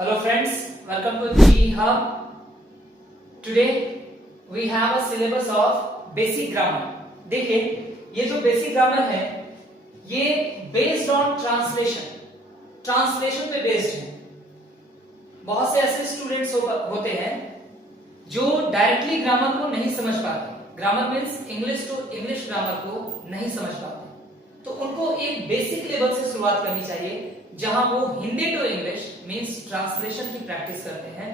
Hello friends, welcome to the Hub. Today we have a syllabus of basic grammar. देखिए ये जो basic grammar है ये based on translation पे based है। बहुत से ऐसे स्टूडेंट्स होते हैं जो डायरेक्टली ग्रामर को नहीं समझ पाते, grammar means English to English grammar को नहीं समझ पाते, तो उनको एक बेसिक लेवल से शुरुआत करनी चाहिए जहां वो Hindi to English means translation की प्रैक्टिस करते हैं,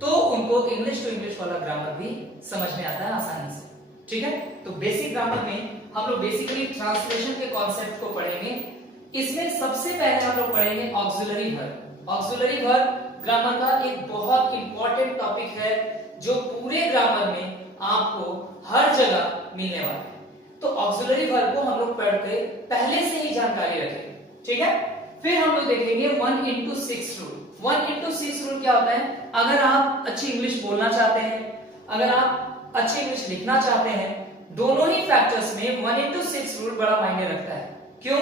तो उनको इंग्लिश टू इंग्लिश वाला ग्रामर भी समझ में आता है आसानी से। ठीक है, तो बेसिक ग्रामर में हम लोग बेसिकली ट्रांसलेशन के कॉन्सेप्ट को पढ़ेंगे। इसमें सबसे पहले हम लोग पढ़ेंगे auxiliary verb. Auxiliary verb grammar का एक बहुत इंपॉर्टेंट टॉपिक है जो पूरे ग्रामर में आपको हर जगह मिलने वाला है। तो ऑक्सिलरी वर्ब को हम लोग पढ़ के पहले से ही जानकारी रखेंगे। ठीक है, फिर हम लोग देखेंगे 1:6 रूल। 1:6 रूल क्या होता है? अगर आप अच्छी इंग्लिश बोलना चाहते हैं, अगर आप अच्छी इंग्लिश लिखना चाहते हैं, दोनों ही फैक्टर्स में 1:6 रूल बड़ा मायने रखता है। क्यों?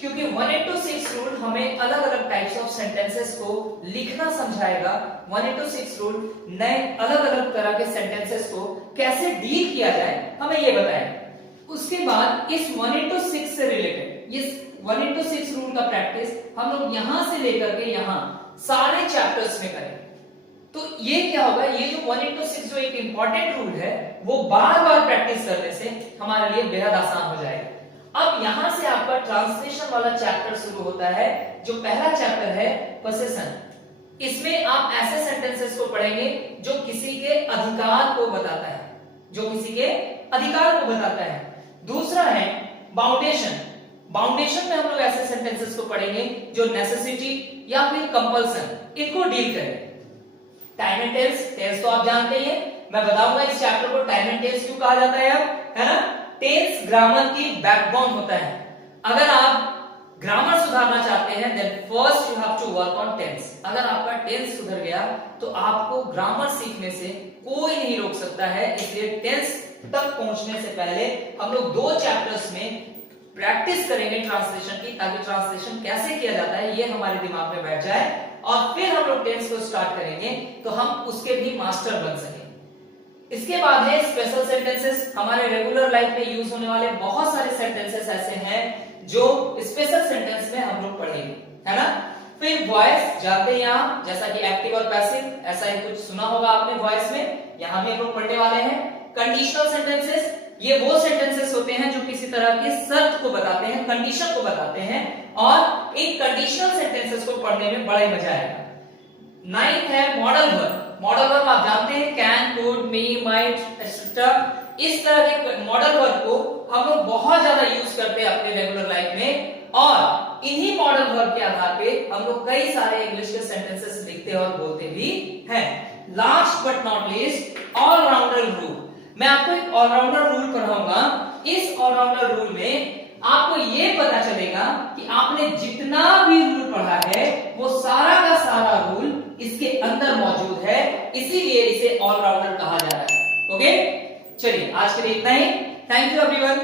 क्योंकि 1:6 रूल हमें अलग अलग टाइप्स ऑफ सेंटेंसेस को लिखना समझाएगा। 1:6 रूल नए अलग अलग तरह के सेंटेंसेस को कैसे डील किया जाए हमें ये बताएगा। उसके बाद इस 1:6 से रिलेटेड इस 1:6 रूल का प्रैक्टिस हम लोग यहां से लेकर के यहां सारे चैप्टर्स में करेंगे। तो ये क्या होगा, ये जो 1:6 जो एक इंपॉर्टेंट रूल है वो बार बार प्रैक्टिस करने से हमारे लिए बेहद आसान हो जाएगा। अब यहां से आपका ट्रांसलेशन वाला चैप्टर शुरू होता है। जो पहला चैप्टर है पोसेशन, इसमें आप ऐसे सेंटेंसेस को पढ़ेंगे जो किसी के अधिकार को बताता है, जो किसी के अधिकार को बताता है। दूसरा है बाउंडेशन। बाउंडेशन में हम लोग ऐसे सेंटेंसेस को पढ़ेंगे जो नेसेसिटी या फिर कंपल्सन इनको डील करें। टाइम एंड टेंस, टेंस तो आप जानते ही हैं, मैं बताऊंगा इस चैप्टर को टाइम एंड टेंस क्यों कहा जाता है अब, है ना। टेंस ग्रामर की बैकबोन होता है। अगर आप ग्रामर सुधारना चाहते हैं then first you have to work on tense. अगर आपका टेंस सुधर गया तो आपको ग्रामर सीखने से कोई नहीं रोक सकता है। इसलिए टेंस तक पहुंचने से पहले हम लोग 2 चैप्टर्स में प्रैक्टिस करेंगे ट्रांसलेशन की, ताकि ट्रांसलेशन कैसे किया जाता है ये हमारे दिमाग में बैठ जाए, और फिर हम लोग टेंस को स्टार्ट करेंगे तो हम उसके भी मास्टर बन सकें। इसके बाद है स्पेशल सेंटेंसेस। हमारे रेगुलर लाइफ में यूज होने वाले बहुत सारे सेंटेंसेस ऐसे हैं जो स्पेशल सेंटेंस में हम लोग पढ़ेंगे, है ना। फिर वॉइस, जानते हैं आप, जैसा कि एक्टिव और पैसिव, ऐसा ही कुछ सुना होगा आपने वॉइस में, यहां भी हम लोग पढ़ने वाले हैं। कंडीशनल सेंटेंसेस, ये वो सेंटेंसेस होते हैं जो किसी तरह की शर्त को बताते हैं, कंडीशन को बताते हैं, और इन कंडीशनल सेंटेंसेस को पढ़ने में बड़ा मजा आएगा। 9th है मॉडल वर्ब। मॉडल वर्ब आप जानते हैं, can, could, may, might, etcetera. इस तरह के मॉडल वर्ब को हम लोग बहुत ज्यादा यूज करते हैं अपने रेगुलर लाइफ में, और इन्हीं मॉडल वर्ब के आधार पे हम लोग कई सारे इंग्लिश के सेंटेंसेस लिखते और बोलते भी हैं। Last but not least, allrounder rule. मैं आपको एक ऑलराउंडर रूल पढ़ाऊंगा। इस ऑलराउंडर रूल में आपको ये पता चलेगा कि आपने जितना भी रूल पढ़ा है वो सारा का सारा रूल इसके अंदर मौजूद है, इसीलिए इसे ऑलराउंडर कहा जा रहा है। ओके, चलिए आज के लिए इतना ही। Thank you everyone.